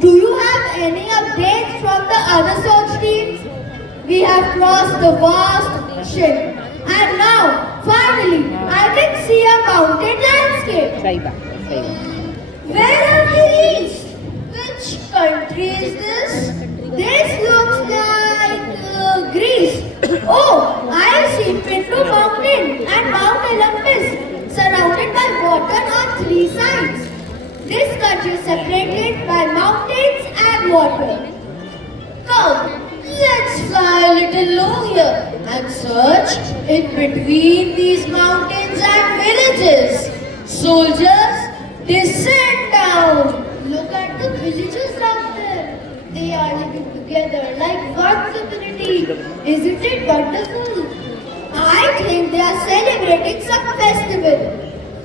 Do you have any updates from the other search teams? We have crossed the vast ocean and now, finally, I can see a mountain landscape. Where have we reached? Which country is this? This looks like Greece. Oh, I see Pinto Mountain and Mount Olympus surrounded by water on three sides. This country is separated by mountains and water. Come, let's fly a little low here and search in between these mountains and villages. Soldiers, descend down. Look at the villagers down there. They are living together like one community. Isn't it wonderful? I think they are celebrating some festival.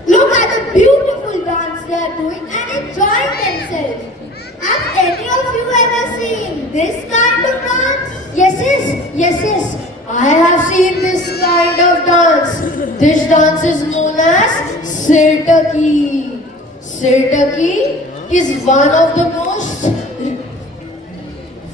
Look at the beautiful dance they are doing and enjoying themselves. Have any of you ever seen this kind of dance? Yes. I have seen this kind of dance. This dance is known as Sirtaki. Sirtaki is one of the most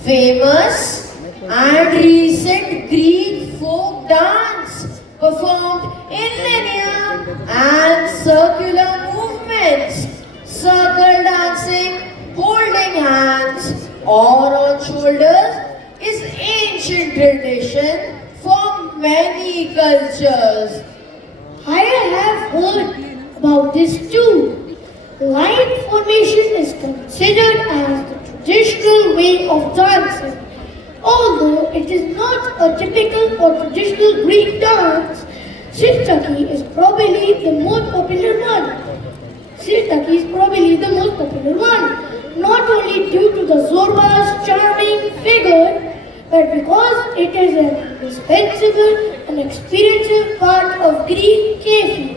famous and recent Greek folk dance performed in linear and circular movements. Circle dancing, holding hands or on shoulders is ancient tradition for many cultures. I have heard about this too. Line formation is considered as the traditional way of dancing. Although it is not a typical or traditional Greek dance, Sirtaki is probably the most popular one. Not only due to the Zorba's charming figure, but because it is an indispensable and experiential part of Greek kefi,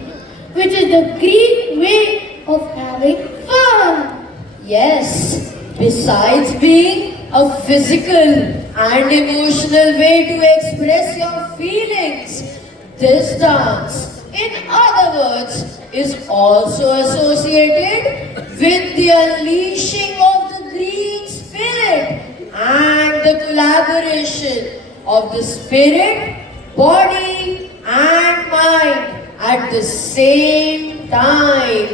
which is the Greek way of having fun. Yes, besides being a physical and emotional way to express your feelings, this dance, in other words, is also associated with the unleashing of the Greek spirit and the collaboration of the spirit, body and mind at the same time.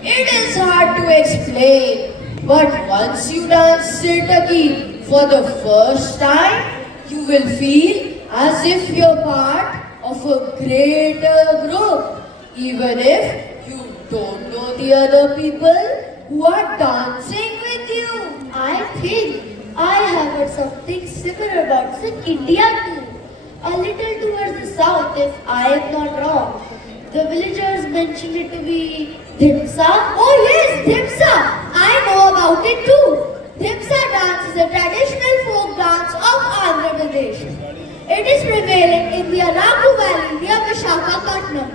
It is hard to explain, but once you dance Sirtaki for the first time, you will feel as if you're part of a greater group, even if you don't know the other people who are dancing with you. I think I have heard something similar about this in India too. A little towards the south, if I am not wrong. The villagers mentioned it to be Dhimsa. Oh yes, Dhimsa! I know about it too. Dhimsa dance is a traditional folk dance of Andhra Pradesh. It is prevalent in the Araku Valley near Visakhapatnam.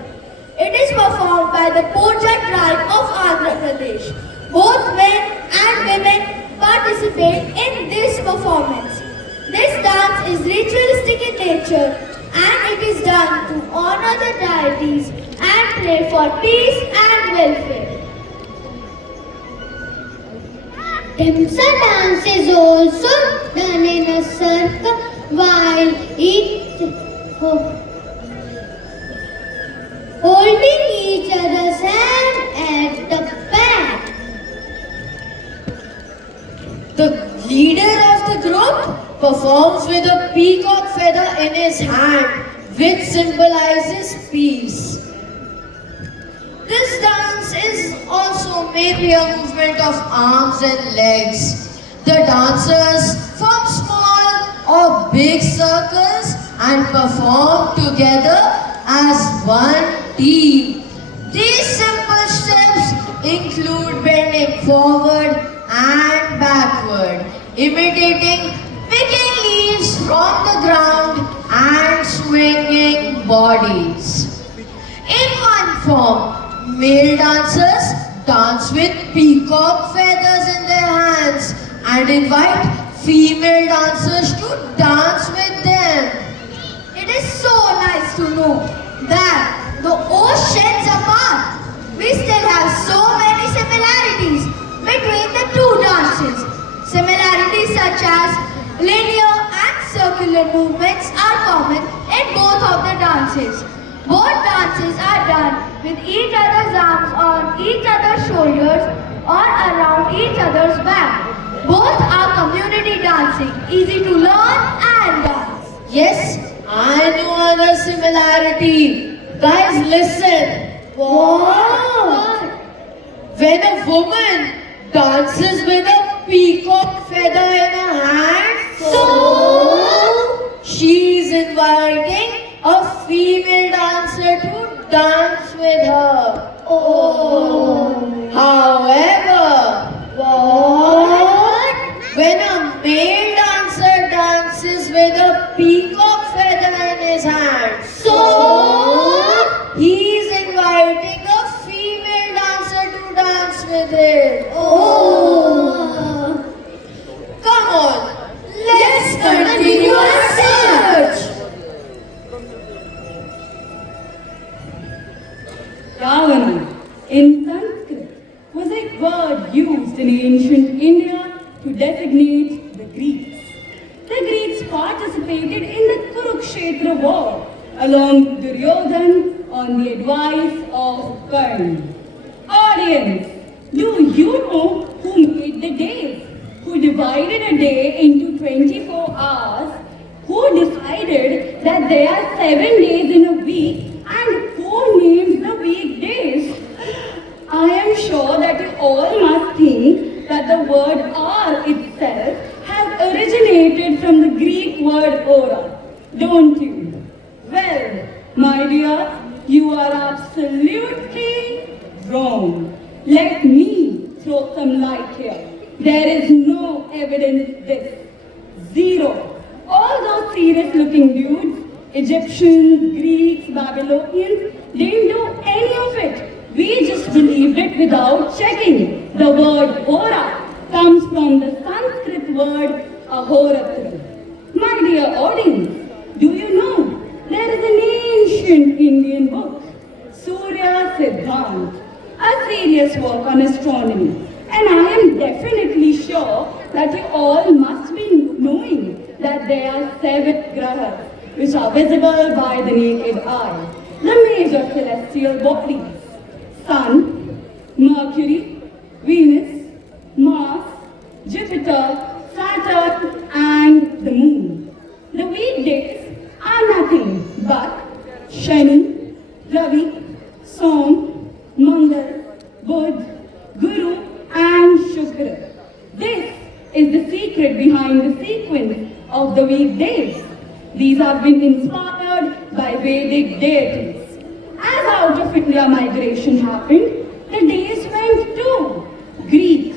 It is performed by the Poja tribe of Andhra Pradesh. Both men and women participate in this performance. This dance is ritualistic in nature and it is done to honor the deities and pray for peace and welfare. Dhimsa dance is also done in a circle while holding each other's hand at the back. The leader of the group performs with a peacock feather in his hand, which symbolizes peace. This dance is also mainly a movement of arms and legs. The dancers form small or big circles and perform together as one team. These simple steps include bending forward and backward, imitating picking leaves from the ground and swinging bodies. In one form, male dancers dance with peacock feathers in their hands and invite female dancers to dance with them. It is so nice to know that though oceans apart, we still have so many similarities between the two dances. such as linear and circular movements are common in both of the dances. Both dances are done with each other's arms on each other's shoulders or around each other's back. Both are community dancing, easy to learn and dance. Yes, I know another similarity. Guys, listen. What? When a woman dances with a peacock feather in her hand, So? she's inviting a female dancer to dance with her. Oh. However, What? when a male dancer dances with a peacock feather in his hand, So? he's inviting a female dancer to dance with him. Oh. Come on, let's continue our search. Ravana in Sanskrit was a word used in ancient India to designate the Greeks. The Greeks participated in the Kurukshetra war along with Duryodhan on the advice of Karna. Audience, do you know who made the days? Who divided a day into 24 hours? Who decided that there are 7 days in a week? And who names the weekdays? I am sure that you all must think that the word hour itself has originated from the Greek word ora, don't you? Well, my dear, you are absolutely wrong. Let me throw some light here. There is no evidence this. Zero. All those serious looking dudes, Egyptians, Greeks, Babylonians, didn't do any of it. We just believed it without checking. The word ora comes from the Sanskrit word ahoratra. My dear audience, do you know there is an ancient Indian book, Surya Siddhant, a serious work on astronomy. And I am definitely sure that you all must be knowing that there are 7 grahas which are visible by the naked eye. The major celestial bodies: Sun, Mercury, Venus, Mars, Jupiter, Saturn, and the Moon. The weekdays are nothing but Shani, Ravi, Som, Mangal, Budh, Guru, and Shukra. This is the secret behind the sequence of the weekdays. These have been inspired by Vedic deities. As out of India migration happened, the days went to Greek,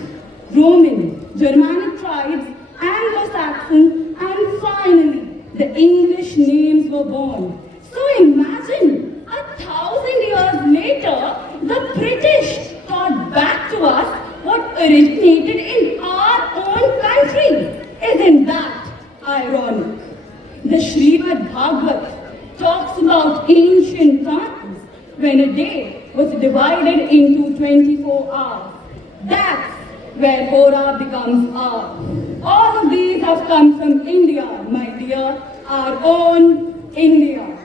Roman, Germanic tribes, Anglo-Saxon, and finally the English names were born. So imagine, 1,000 years later, the British taught back to us what originated in our own country. Isn't that ironic? The Srimad Bhagavat talks about ancient times when a day was divided into 24 hours. That's where Hora becomes hour. All of these have come from India, my dear, our own India.